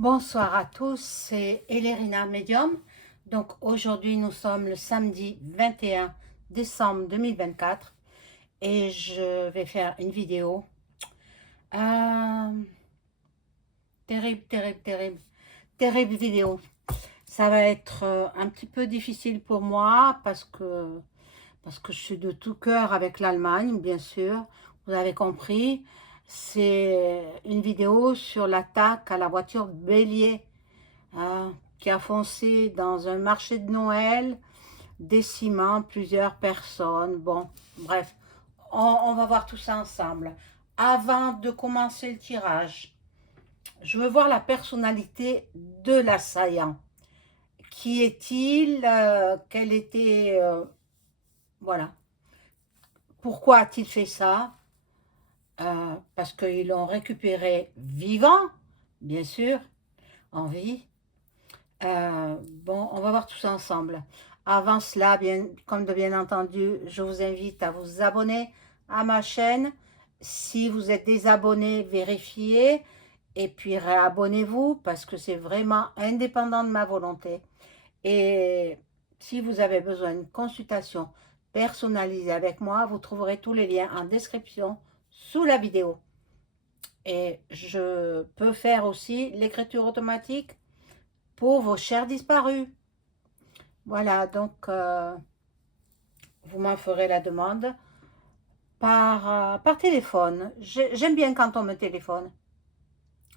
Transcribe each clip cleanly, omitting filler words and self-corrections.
Bonsoir à tous, c'est Elérina Medium. Donc aujourd'hui nous sommes le samedi 21 décembre 2024 et je vais faire une vidéo euh, terrible vidéo. Ça va être un petit peu difficile pour moi parce que je suis de tout cœur avec l'Allemagne, bien sûr. Vous avez compris, c'est une vidéo sur l'attaque à la voiture bélier, qui a foncé dans un marché de Noël, décimant plusieurs personnes. Bon, bref, on va voir tout ça ensemble. Avant de commencer le tirage, je veux voir la personnalité de l'assaillant. Qui est-il? Quel était... voilà. Pourquoi a-t-il fait ça? Parce qu'ils l'ont récupéré vivant, bien sûr, en vie. Bon, on va voir tout ça ensemble. Avant cela, comme de bien entendu, je vous invite à vous abonner à ma chaîne. Si vous êtes désabonné, vérifiez et puis réabonnez-vous parce que c'est vraiment indépendant de ma volonté. Et si vous avez besoin d'une consultation personnalisée avec moi, vous trouverez tous les liens en description sous la vidéo. Et je peux faire aussi l'écriture automatique pour vos chers disparus. Voilà, donc vous m'en ferez la demande par téléphone. J'aime bien quand on me téléphone.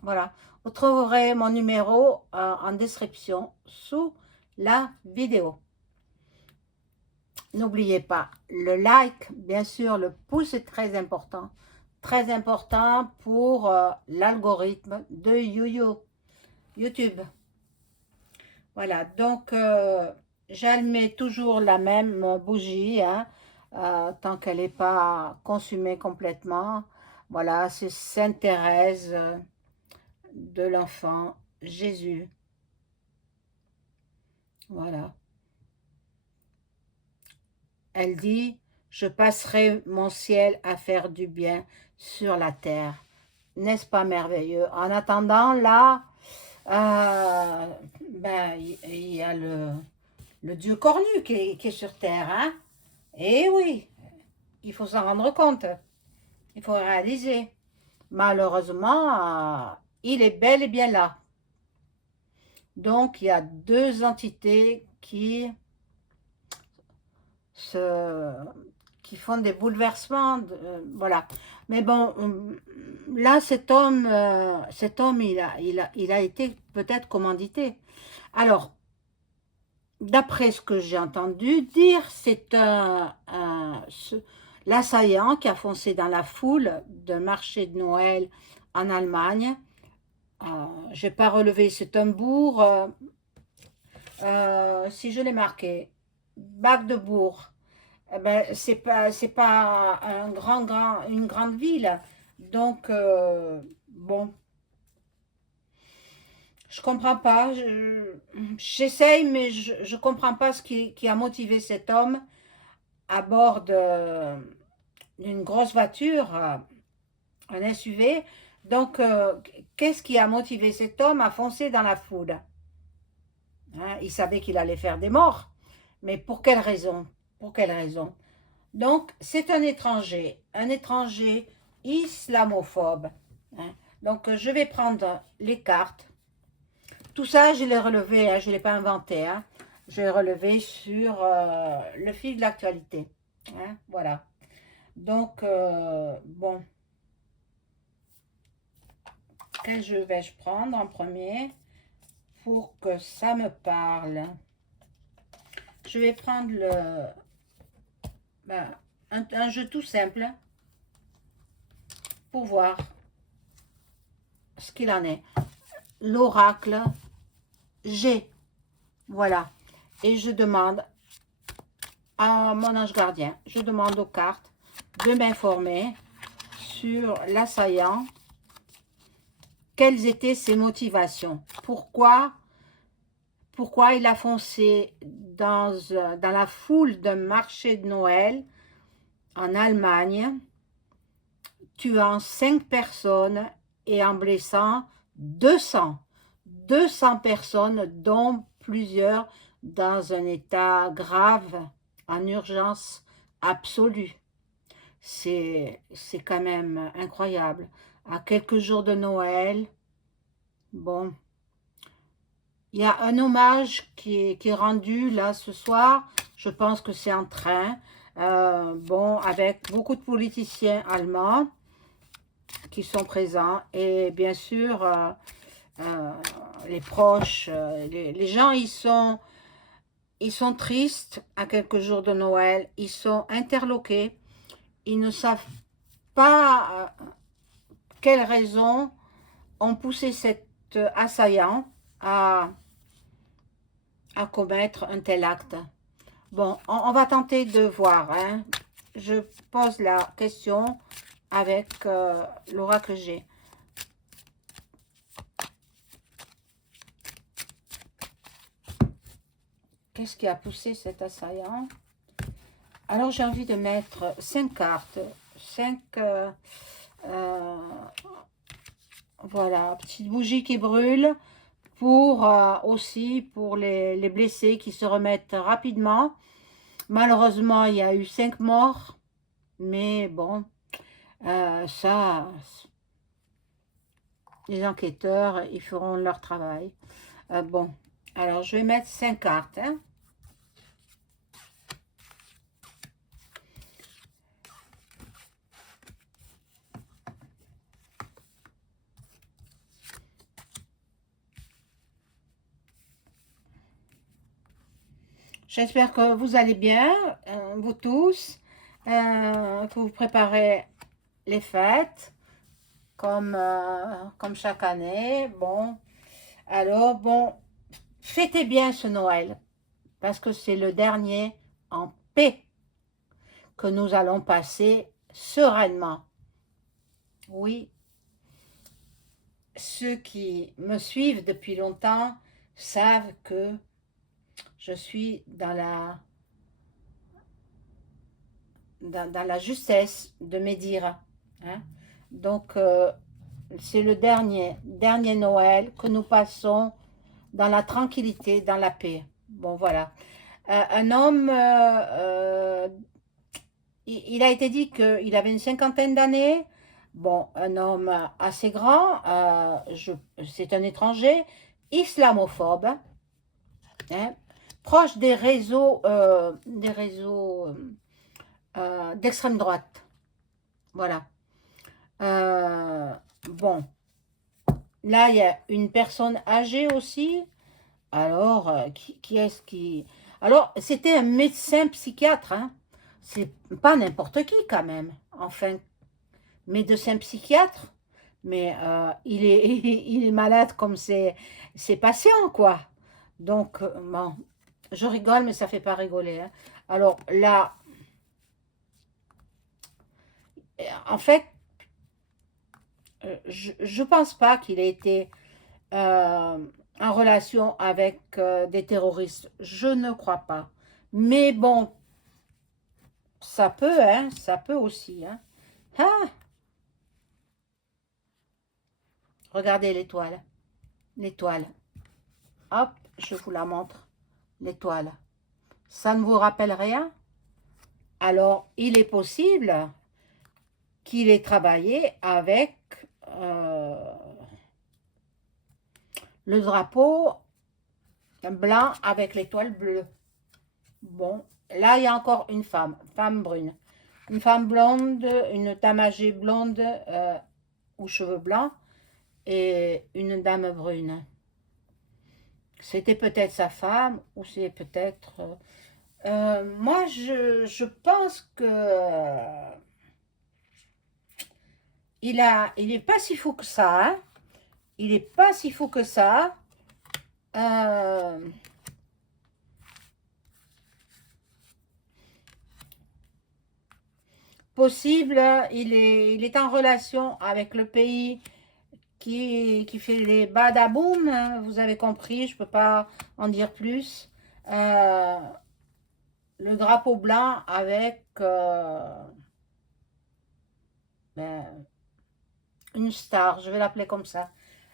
Voilà, vous trouverez mon numéro en description sous la vidéo. N'oubliez pas le like, bien sûr, le pouce est très important pour l'algorithme de YouTube. Voilà, donc j'allume toujours la même bougie, hein, tant qu'elle n'est pas consumée complètement. Voilà, c'est Sainte Thérèse de l'enfant Jésus. Voilà. Elle dit, je passerai mon ciel à faire du bien sur la terre. N'est-ce pas merveilleux? En attendant, là, ben, il y a le Dieu cornu qui est sur terre, hein? Eh oui, il faut s'en rendre compte, il faut réaliser. Malheureusement, il est bel et bien là. Donc, il y a deux entités se, qui font des bouleversements, voilà. Mais bon, là, cet homme, il a été peut-être commandité. Alors, d'après ce que j'ai entendu dire, c'est l'assaillant qui a foncé dans la foule d'un marché de Noël en Allemagne. Je n'ai pas relevé ce tambour. Si je l'ai marqué, Magdebourg, eh ben, c'est pas une grande ville. Donc, bon, je comprends pas. J'essaye, mais je comprends pas ce qui a motivé cet homme à bord d'une grosse voiture, un SUV. Donc, qu'est-ce qui a motivé cet homme à foncer dans la foule? Hein, il savait qu'il allait faire des morts, mais pour quelle raison? Pour quelle raison? Donc, c'est un étranger islamophobe. Hein. Donc, je vais prendre les cartes. Tout ça, je l'ai relevé, hein, je ne l'ai pas inventé. Hein. Je l'ai relevé sur le fil de l'actualité. Hein, voilà. Donc, bon, quel jeu vais-je prendre en premier pour que ça me parle? Je vais prendre ben, un jeu tout simple pour voir ce qu'il en est. L'oracle G. Voilà. Et je demande à mon ange gardien, je demande aux cartes de m'informer sur l'assaillant. Quelles étaient ses motivations? Pourquoi il a foncé dans la foule d'un marché de Noël en Allemagne, tuant 5 personnes et en blessant 200 200 personnes, dont plusieurs dans un état grave, en urgence absolue. C'est quand même incroyable. À quelques jours de Noël, bon, il y a un hommage qui est rendu là ce soir. Je pense que c'est en train. Bon, avec beaucoup de politiciens allemands qui sont présents. Et bien sûr, les proches, les gens, ils sont tristes à quelques jours de Noël. Ils sont interloqués. Ils ne savent pas quelles raisons ont poussé cet assaillant à commettre un tel acte. Bon, on va tenter de voir. Hein. Je pose la question avec l'aura que j'ai. Qu'est-ce qui a poussé cet assaillant? Alors, j'ai envie de mettre 5 cartes. 5... voilà, petite bougie qui brûle pour aussi pour les blessés qui se remettent rapidement. Malheureusement, il y a eu 5 morts, mais bon, ça, les enquêteurs, ils feront leur travail. Bon, alors je vais mettre 5 cartes. Hein. J'espère que vous allez bien, vous tous, que vous préparez les fêtes comme, comme chaque année. Bon, alors, bon, fêtez bien ce Noël parce que c'est le dernier en paix que nous allons passer sereinement. Oui, ceux qui me suivent depuis longtemps savent que je suis dans la justesse de mes dires. Hein. Donc, c'est le dernier Noël que nous passons dans la tranquillité, dans la paix. Bon, voilà. Un homme, il a été dit qu'il avait une cinquantaine d'années. Bon, un homme assez grand, c'est un étranger, islamophobe, hein, proche des réseaux d'extrême droite. Voilà. Bon, là, il y a une personne âgée aussi. Alors, qui est-ce qui... Alors, c'était un médecin psychiatre, hein. C'est pas n'importe qui quand même. Enfin, médecin psychiatre, mais il est malade comme ses patients, quoi. Donc, bon, je rigole, mais ça fait pas rigoler. Hein. Alors là, en fait, je pense pas qu'il ait été en relation avec des terroristes. Je ne crois pas. Mais bon, ça peut, hein, ça peut aussi. Hein. Ah, regardez l'étoile. L'étoile. Hop, je vous la montre. L'étoile. Ça ne vous rappelle rien? Alors, il est possible qu'il ait travaillé avec le drapeau blanc avec l'étoile bleue. Bon, là, il y a encore une femme brune. Une femme blonde, une dame âgée blonde aux cheveux blancs et une dame brune. C'était peut-être sa femme ou c'est peut-être... moi, je pense que il est pas si fou que ça. Hein. Il est pas si fou que ça. Possible, il est en relation avec le pays qui fait les badaboum, hein, vous avez compris, je ne peux pas en dire plus. Le drapeau blanc avec ben, une star, je vais l'appeler comme ça.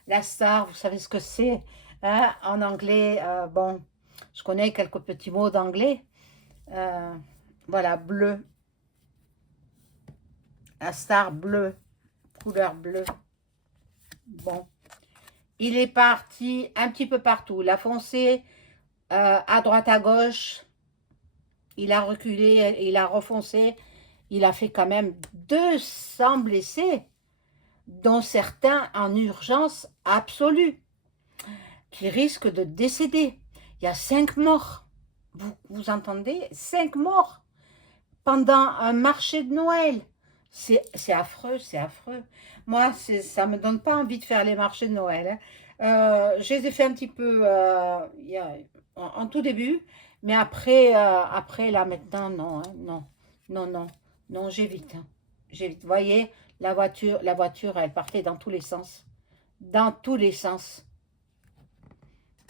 La star, vous savez ce que c'est, hein, en anglais. Bon, je connais quelques petits mots d'anglais. Euh, voilà, bleu. La star bleue, couleur bleue. Bon, il est parti un petit peu partout. Il a foncé à droite, à gauche. Il a reculé, il a refoncé. Il a fait quand même 200 blessés, dont certains en urgence absolue, qui risquent de décéder. Il y a 5 morts. Vous entendez? 5 morts pendant un marché de Noël. C'est affreux, c'est affreux. Moi, ça ne me donne pas envie de faire les marchés de Noël, hein. Je les ai fait un petit peu en tout début, mais après là, maintenant, non, hein, non, non, non, non, j'évite, hein. J'évite. Vous voyez, la voiture, elle partait dans tous les sens. Dans tous les sens.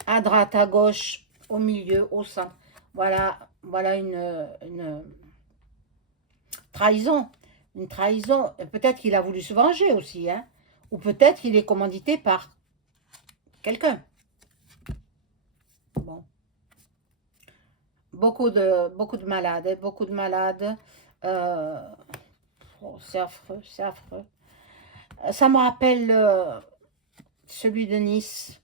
À droite, à gauche, au milieu, au centre. Voilà une trahison. Une trahison. Peut-être qu'il a voulu se venger aussi, hein. Ou peut-être qu'il est commandité par quelqu'un. Bon. Beaucoup de malades, hein, beaucoup de malades. Euh, oh, c'est affreux, c'est affreux. Ça me rappelle celui de Nice.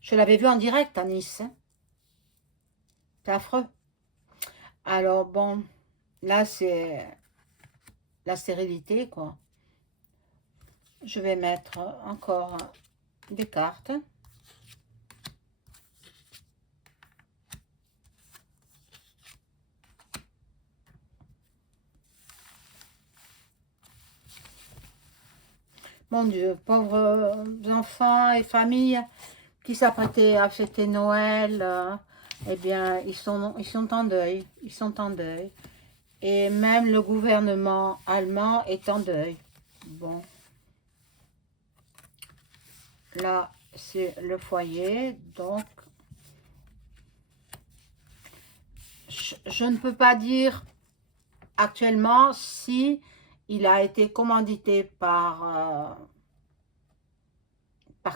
Je l'avais vu en direct à Nice, hein. C'est affreux. Alors bon, là c'est la stérilité, quoi. Je vais mettre encore des cartes. Mon Dieu, pauvres enfants et familles qui s'apprêtaient à fêter Noël, eh bien, ils sont en deuil. Ils sont en deuil. Et même le gouvernement allemand est en deuil. Bon, là, c'est le foyer. Donc, je ne peux pas dire actuellement si il a été commandité par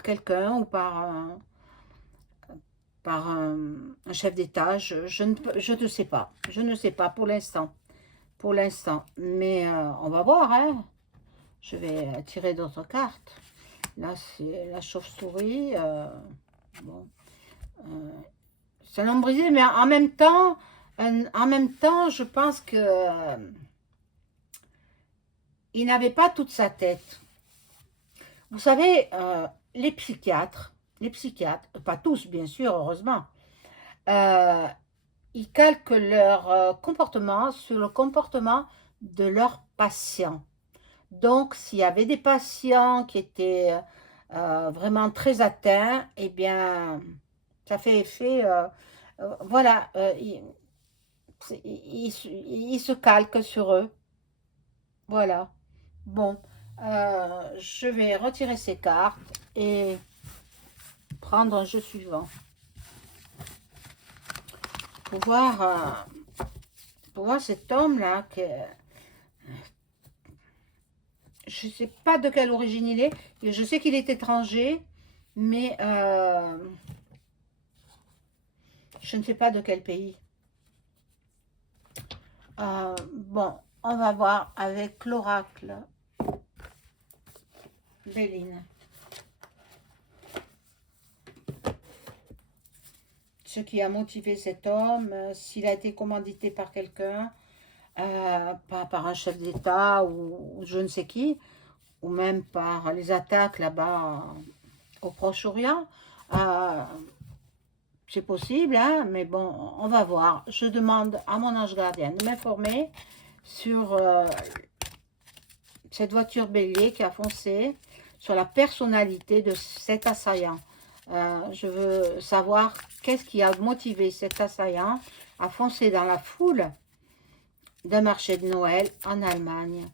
quelqu'un ou par un chef d'État. Je ne sais pas. Je ne sais pas pour l'instant. Pour l'instant. Mais on va voir, hein. Je vais tirer d'autres cartes. Là, c'est la chauve-souris. Bon. C'est un homme brisé, mais en même temps, je pense que il n'avait pas toute sa tête. Vous savez, les psychiatres, pas tous, bien sûr, heureusement, euh, ils calquent leur comportement sur le comportement de leurs patients. Donc, s'il y avait des patients qui étaient vraiment très atteints, eh bien, ça fait effet, voilà, ils se calquent sur eux. Voilà. Bon, je vais retirer ces cartes et prendre un jeu suivant pour voir cet homme-là que je ne sais pas de quelle origine il est. Je sais qu'il est étranger, mais je ne sais pas de quel pays. Bon, on va voir avec l'oracle Béline. Ce qui a motivé cet homme, s'il a été commandité par quelqu'un, par un chef d'État ou je ne sais qui, ou même par les attaques là-bas au Proche-Orient. C'est possible, hein, mais bon, on va voir. Je demande à mon ange gardien de m'informer sur cette voiture bélier qui a foncé, sur la personnalité de cet assaillant. Je veux savoir qu'est-ce qui a motivé cet assaillant à foncer dans la foule d'un marché de Noël en Allemagne.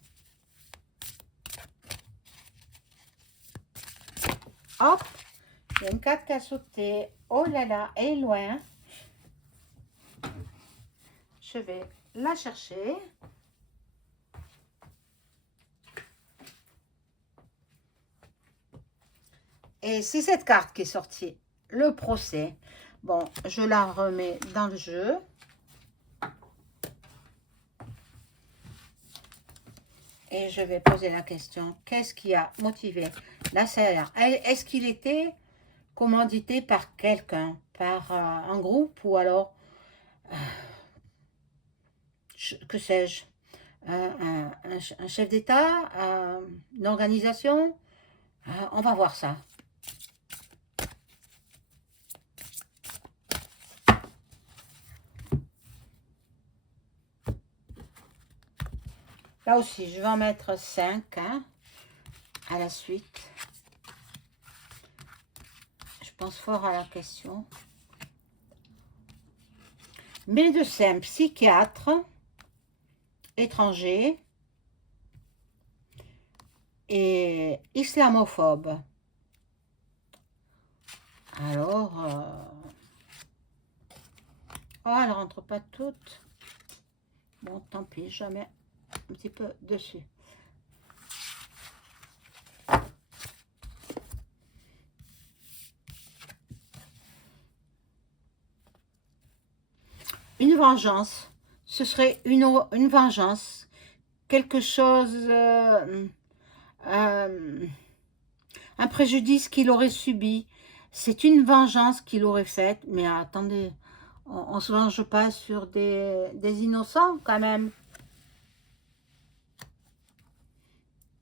Hop, il y a une carte qui a sauté. Oh là là, elle est loin. Je vais la chercher. Et c'est cette carte qui est sortie, le procès. Bon, je la remets dans le jeu. Et je vais poser la question, qu'est-ce qui a motivé l'assaillant? Est-ce qu'il était commandité par quelqu'un, par un groupe ou alors, que sais-je, un chef d'État, une organisation? On va voir ça. Là aussi, je vais en mettre 5 hein, à la suite. Je pense fort à la question. Médecin, psychiatre, étranger et islamophobe. Alors, oh, elle ne rentre pas toutes. Bon, tant pis, je mets un petit peu dessus. Une vengeance, ce serait une vengeance, quelque chose, un préjudice qu'il aurait subi. C'est une vengeance qu'il aurait faite, mais attendez, on ne se venge pas sur des innocents quand même.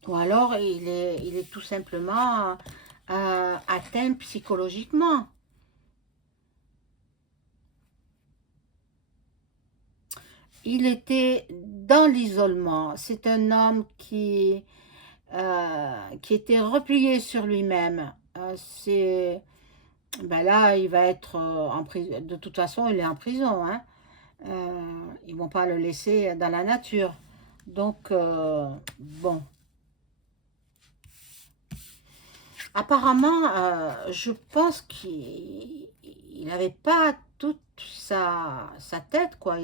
Ou alors il est tout simplement atteint psychologiquement. Il était dans l'isolement. C'est un homme qui était replié sur lui-même. Ben là, il va être en prison. De toute façon, il est en prison. Hein. Ils ne vont pas le laisser dans la nature. Donc, bon. Apparemment, je pense qu'il n'avait pas toute sa tête, quoi.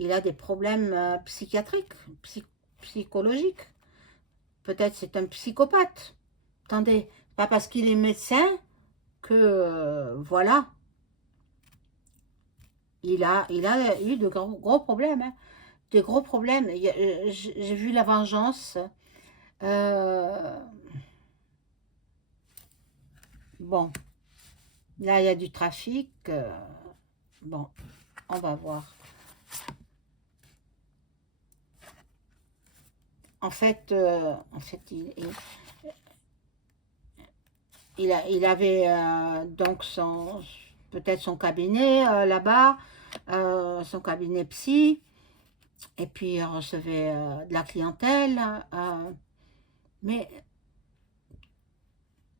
Il a des problèmes psychiatriques, psychologiques. Peut-être c'est un psychopathe. Attendez, pas parce qu'il est médecin que, voilà, il a eu de gros problèmes. Hein. Des gros problèmes. J'ai vu la vengeance. Euh, bon, là, il y a du trafic. Bon, on va voir. En fait, il avait donc peut-être son cabinet là-bas, son cabinet psy, et puis il recevait de la clientèle, mais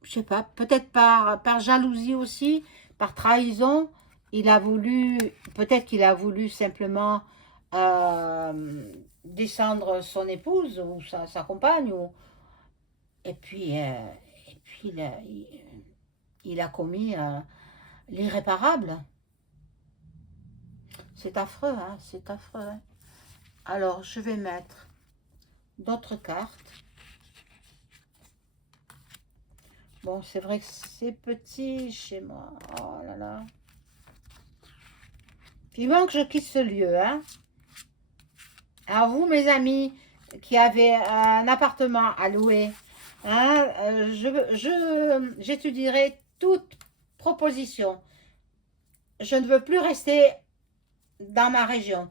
je sais pas, peut-être par jalousie aussi, par trahison, il a voulu, peut-être qu'il a voulu simplement descendre son épouse ou sa compagne, et puis, il a commis l'irréparable. C'est affreux, hein, c'est affreux. Hein. Alors, je vais mettre d'autres cartes. Bon, c'est vrai que c'est petit chez moi. Oh là là. Vivement que je quitte ce lieu, hein. Alors vous, mes amis, qui avez un appartement à louer, hein, j'étudierai toute proposition. Je ne veux plus rester dans ma région.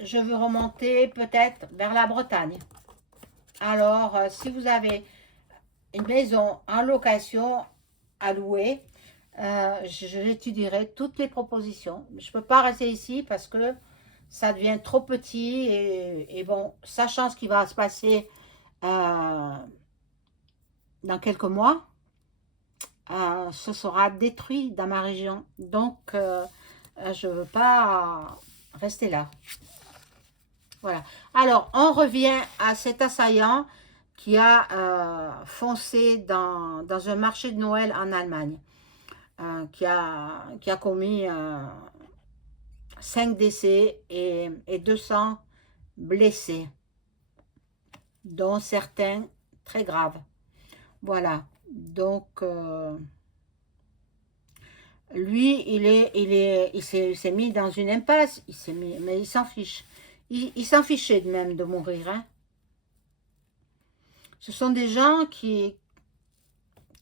Je veux remonter peut-être vers la Bretagne. Alors, si vous avez une maison en location à louer, j'étudierai toutes les propositions. Je ne peux pas rester ici parce que ça devient trop petit et bon, sachant ce qui va se passer dans quelques mois, ce sera détruit dans ma région. Donc, je ne veux pas rester là. Voilà. Alors, on revient à cet assaillant qui a foncé dans un marché de Noël en Allemagne, qui a commis 5 décès et 200 blessés, dont certains très graves. Voilà. Donc, lui, il s'est mis dans une impasse. Mais il s'en fiche. Il s'en fichait de même de mourir. Hein. Ce sont des gens qui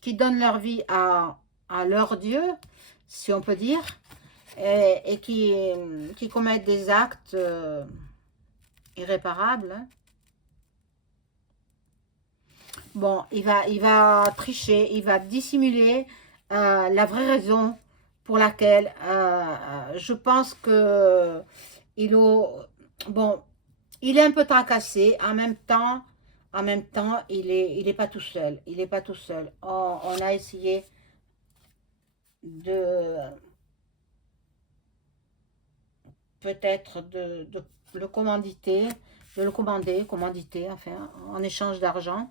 donnent leur vie à leur Dieu, si on peut dire, et qui commettent des actes irréparables. Hein. Bon, il va tricher, il va dissimuler la vraie raison pour laquelle je pense que bon, il est un peu tracassé. En même temps, il est pas tout seul. Il est pas tout seul. On a essayé de peut-être de le commanditer, commanditer, enfin, en échange d'argent.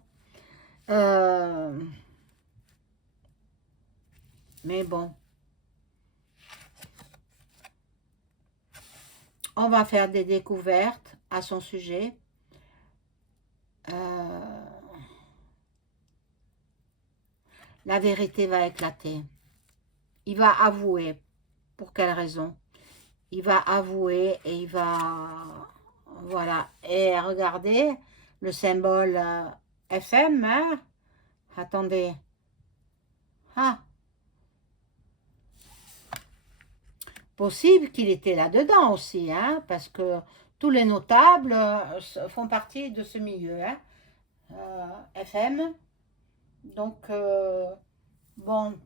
Euh, mais bon, on va faire des découvertes à son sujet. La vérité va éclater. Il va avouer. Pour quelle raison? Il va avouer et il va... Voilà. Et regardez, le symbole FM, hein? Attendez. Ah, possible qu'il était là-dedans aussi, hein? Parce que tous les notables font partie de ce milieu, hein? FM. Donc, bon,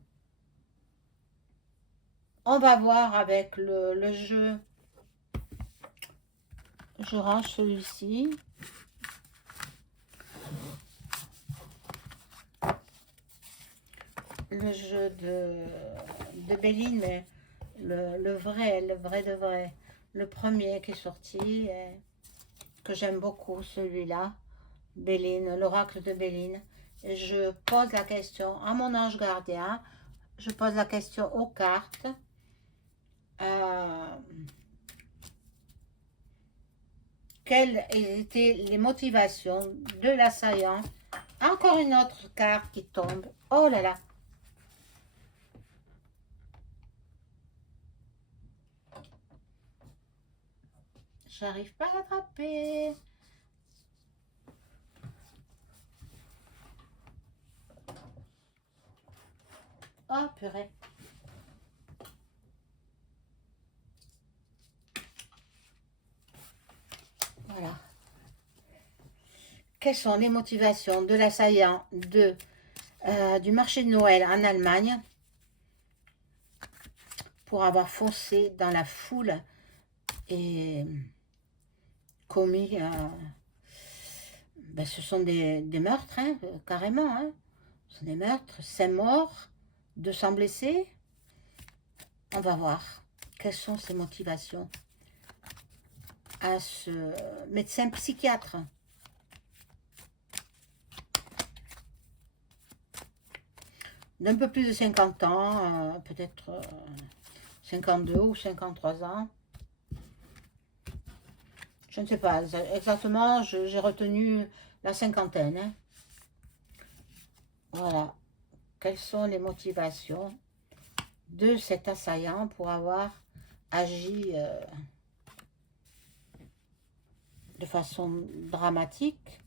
on va voir avec le jeu. Je range celui-ci. Le jeu de Béline, mais le vrai de vrai. Le premier qui est sorti, que j'aime beaucoup, celui-là. Béline, l'oracle de Béline. Et je pose la question à mon ange gardien. Je pose la question aux cartes. Quelles étaient les motivations de l'assaillant? Encore une autre carte qui tombe. Oh là là. J'arrive pas à l'attraper. Oh purée. Voilà. Quelles sont les motivations de l'assaillant du marché de Noël en Allemagne pour avoir foncé dans la foule et commis... ce sont des meurtres, hein, carrément. Hein. Ce sont des meurtres, 5 morts, 200 blessés. On va voir quelles sont ses motivations à ce médecin psychiatre. D'un peu plus de 50 ans, peut-être 52 ou 53 ans. Je ne sais pas exactement, j'ai retenu la cinquantaine. Hein. Voilà. Quelles sont les motivations de cet assaillant pour avoir agi de façon dramatique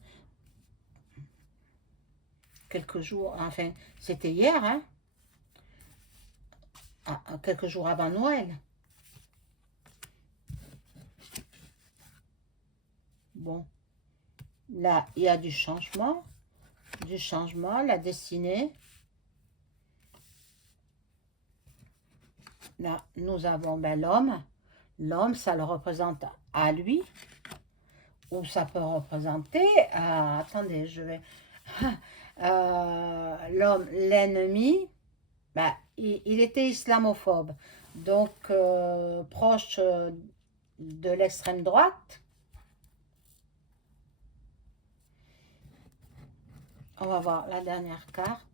quelques jours, enfin c'était hier, hein, quelques jours avant Noël. Bon, là il y a du changement, la destinée. Là nous avons l'homme. L'homme, ça le représente à lui, ou ça peut représenter, attendez, je vais... l'homme, l'ennemi, il était islamophobe, donc proche de l'extrême droite. On va voir la dernière carte.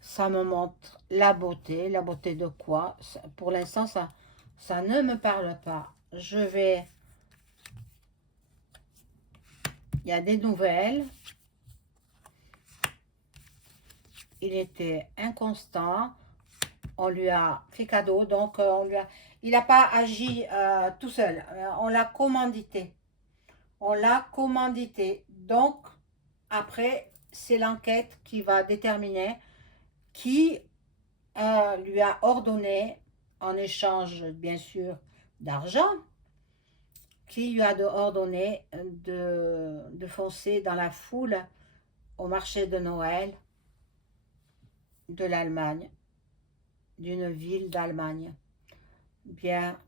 Ça me montre la beauté de quoi? Pour l'instant, ça ne me parle pas. Je vais... Il y a des nouvelles. il était inconstant. On lui a fait cadeau, donc il n'a pas agi tout seul. On l'a commandité. On l'a commandité. Donc, après, c'est l'enquête qui va déterminer qui lui a ordonné, en échange, bien sûr, d'argent, qui lui a ordonné de foncer dans la foule au marché de Noël de l'Allemagne, d'une ville d'Allemagne. Bien,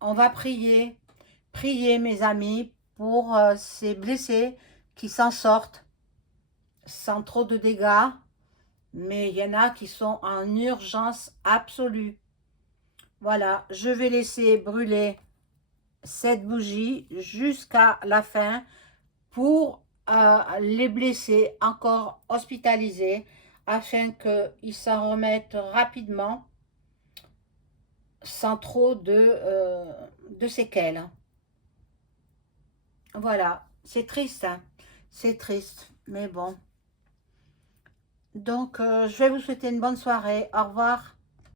on va prier, prier mes amis pour ces blessés qui s'en sortent sans trop de dégâts, mais il y en a qui sont en urgence absolue. Voilà, je vais laisser brûler cette bougie jusqu'à la fin pour les blessés encore hospitalisés afin qu'ils s'en remettent rapidement sans trop de séquelles. Voilà, c'est triste, hein. C'est triste, mais bon. Donc, je vais vous souhaiter une bonne soirée. Au revoir.